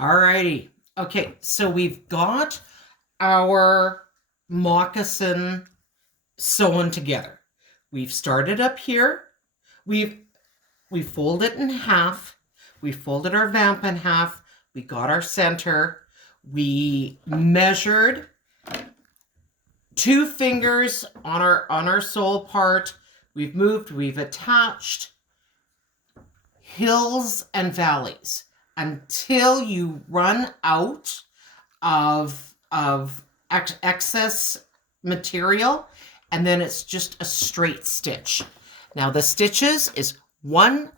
Alrighty. Okay, so we've got our moccasin sewn together. We've started up here. We folded it in half. We folded our vamp in half. We got our center. We measured 2 fingers on our sole part. We've moved, we've attached hills and valleys until you run out of excess material, and then it's just a straight stitch. Now the stitches is 1,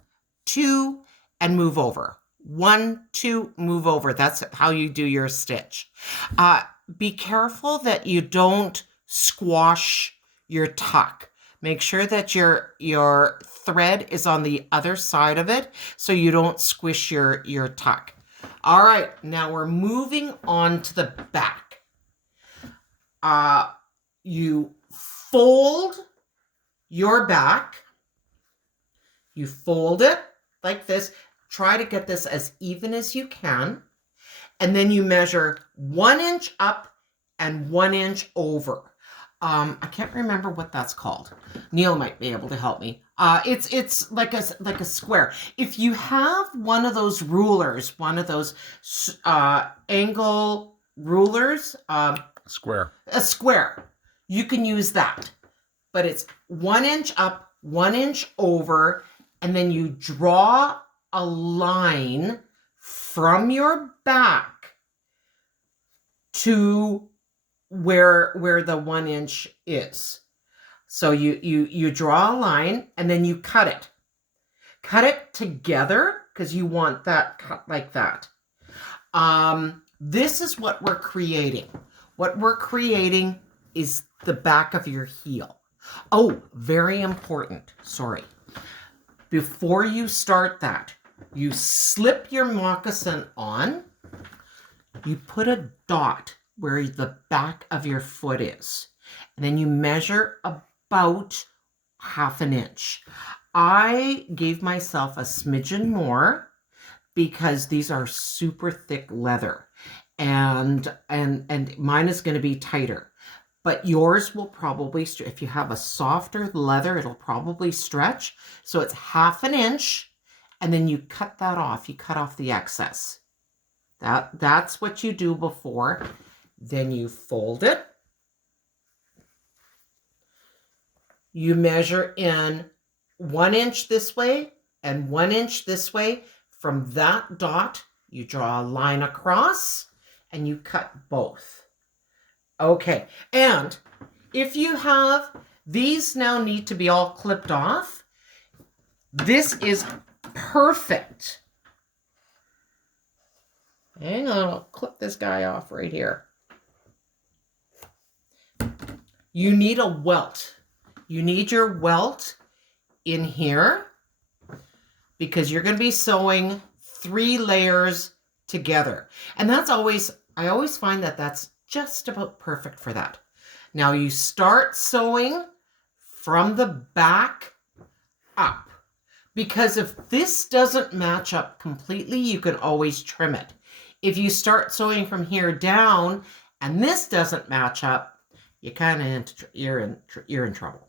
2, and move over. 1, 2, move over. That's how you do your stitch. Be careful that you don't squash your tuck. Make sure that your thread is on the other side of it so you don't squish your tuck. All right, now we're moving on to the back. You fold your back. You fold it like this. Try to get this as even as you can. And then you measure 1 inch up and 1 inch over. I can't remember what that's called. Neil might be able to help me. It's like a square. If you have one of those rulers, one of those angle rulers, Square. a square, you can use that. But it's 1 inch up, 1 inch over, and then you draw a line from your back to where the 1 inch is. So you draw a line and then you cut it. Cut it together because you want that cut like that. This is what we're creating. What we're creating is the back of your heel. Oh, very important. Sorry. Before you start that, you slip your moccasin on. You put a dot where the back of your foot is. And then you measure about 1/2 inch. I gave myself a smidgen more because these are super thick leather. And mine is going to be tighter. But yours will probably, if you have a softer leather, it'll probably stretch. So it's 1/2 inch. And then you cut that off. You cut off the excess. That's what you do before. Then you fold it. You measure in 1 inch this way and 1 inch this way. From that dot, you draw a line across and you cut both. Okay, and if you have, these now need to be all clipped off. This is perfect. Hang on, I'll clip this guy off right here. You need a welt. You need your welt in here because you're going to be sewing 3 layers together. And that's always, I always find that that's just about perfect for that. Now you start sewing from the back up, because if this doesn't match up completely, you can always trim it. If you start sewing from here down and this doesn't match up, you're in trouble.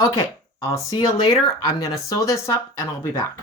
Okay, I'll see you later. I'm going to sew this up and I'll be back.